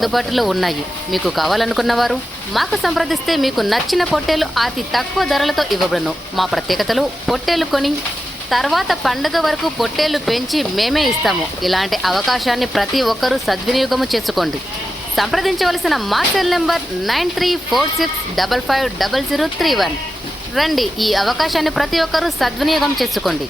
అందుబాటులో ఉన్నాయి. మీకు కావాలనుకున్న వారు మాకు సంప్రదిస్తే మీకు నచ్చిన పొట్టేలు అతి తక్కువ ధరలతో ఇవ్వబడును. మా ప్రత్యేకతలు పొట్టేలు కొని తర్వాత పండుగ వరకు పొట్టేళ్లు పెంచి మేమే ఇస్తాము. ఇలాంటి అవకాశాన్ని ప్రతి ఒక్కరూ సద్వినియోగము చేసుకోండి. సంప్రదించవలసిన మా సెల్ నెంబర్ 9346550031. రండి, ఈ అవకాశాన్ని ప్రతి ఒక్కరూ సద్వినియోగం చేసుకోండి.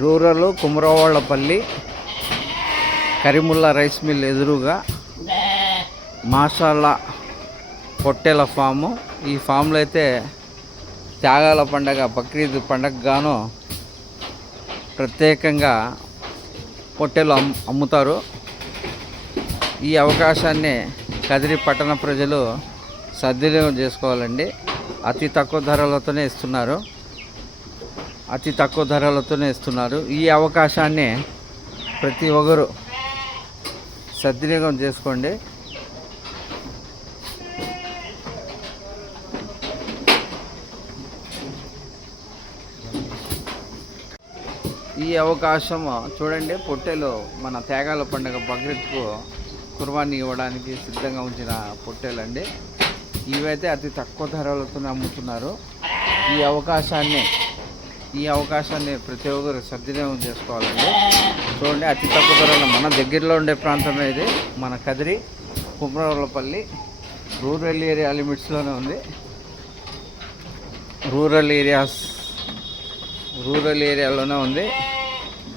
రూరల్ కుమరవాళ్ళపల్లి కరిముల్లా రైస్ మిల్ ఎదురుగా మాషాల్లా పొట్టేల ఫాము. ఈ ఫామ్లో అయితే త్యాగాల పండగ బక్రీద్ పండగ గాను ప్రత్యేకంగా పొట్టేలు అమ్ముతారు. ఈ అవకాశాన్ని కదిరి పట్టణ ప్రజలు సద్వినియోగం చేసుకోవాలండి. అతి తక్కువ ధరలతోనే ఇస్తున్నారు. ఈ అవకాశాన్ని ప్రతి ఒక్కరు సద్వినియోగం చేసుకోండి. ఈ అవకాశం చూడండి, పొట్టేలు మన త్యాగాల పండుగ బక్రీద్కు కుర్బానీ ఇవ్వడానికి సిద్ధంగా ఉంచిన పొట్టేలండి. ఇవైతే అతి తక్కువ ధరలతోనే అమ్ముతున్నారు. ఈ అవకాశాన్ని ప్రతి ఒక్కరు సద్వినియోగం చేసుకోవాలండి. చూడండి, అతి తక్కువ ధరలో మన దగ్గరలో ఉండే ప్రాంతమే ఇది. మన కదిరి కుమరవాళ్ళపల్లి రూరల్ ఏరియా లిమిట్స్లోనే ఉంది. రూరల్ ఏరియాలోనే ఉంది.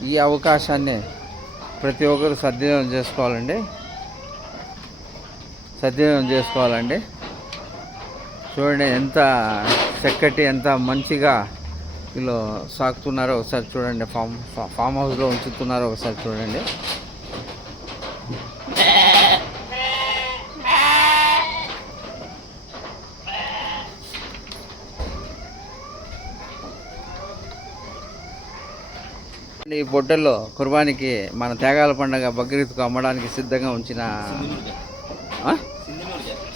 ఈ అవకాశాన్ని ప్రతి ఒక్కరు సద్వినియోగం చేసుకోవాలండి. చూడండి, ఎంత చక్కటి ఎంత మంచిగా వీళ్ళు సాగుతున్నారో ఒకసారి చూడండి. ఫామ్ హౌస్లో ఉంచుతున్నారో ఒకసారి చూడండి. ఈ పొట్టెల్లో కుర్బానికి మన త్యాగాల పండుగ బక్రీద్కు అమ్మడానికి సిద్ధంగా ఉంచిన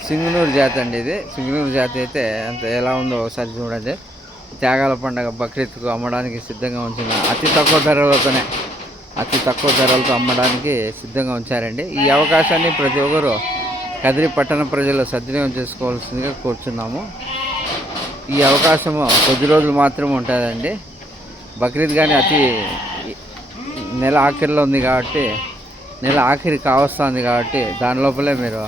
సింగనూరు జాతి అండి. ఇది సింగనూరు జాతి అయితే అంత ఎలా ఉందో ఒకసారి చూడండి. త్యాగాల పండుగ బక్రీద్కు అమ్మడానికి సిద్ధంగా ఉంచిన అతి తక్కువ ధరలతో అమ్మడానికి సిద్ధంగా ఉంచారండి. ఈ అవకాశాన్ని ప్రతి ఒక్కరు కదిరి పట్టణ ప్రజలు సద్వినియోగం చేసుకోవాల్సిందిగా కోరుచున్నాము. ఈ అవకాశము కొద్ది రోజులు మాత్రమే ఉంటుందండి. బక్రీద్ కానీ నెల ఆఖరిలో ఉంది కాబట్టి, నెల ఆఖరి కావస్తుంది కాబట్టి దాని లోపలే మీరు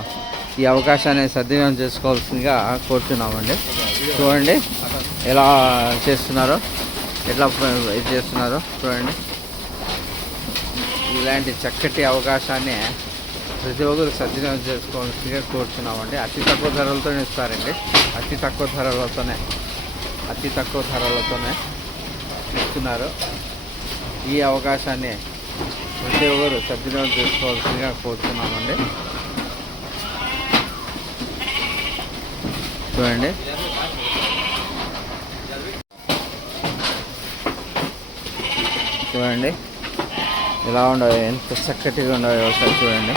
ఈ అవకాశాన్ని సద్వినియోగం చేసుకోవాల్సిందిగా కోరుచున్నామండి. చూడండి ఎలా చేస్తున్నారో చూడండి. ఇలాంటి చక్కటి అవకాశాన్ని ప్రతి ఒక్కరు సద్వినియోగం చేసుకోవాల్సిందిగా కోరుచున్నామండి. అతి తక్కువ ధరలతోనే ఇస్తారండి. అతి తక్కువ ధరలతోనే ఇస్తున్నారు. ఈ అవకాశాన్ని ప్రతి ఒక్కరు సద్వినియోగం చేసుకోవాల్సిందిగా కోరుతున్నామండి. చూడండి, చూడండి ఎలా ఉండవు, ఎంత చక్కటిగా ఉండవు ఒకసారి చూడండి.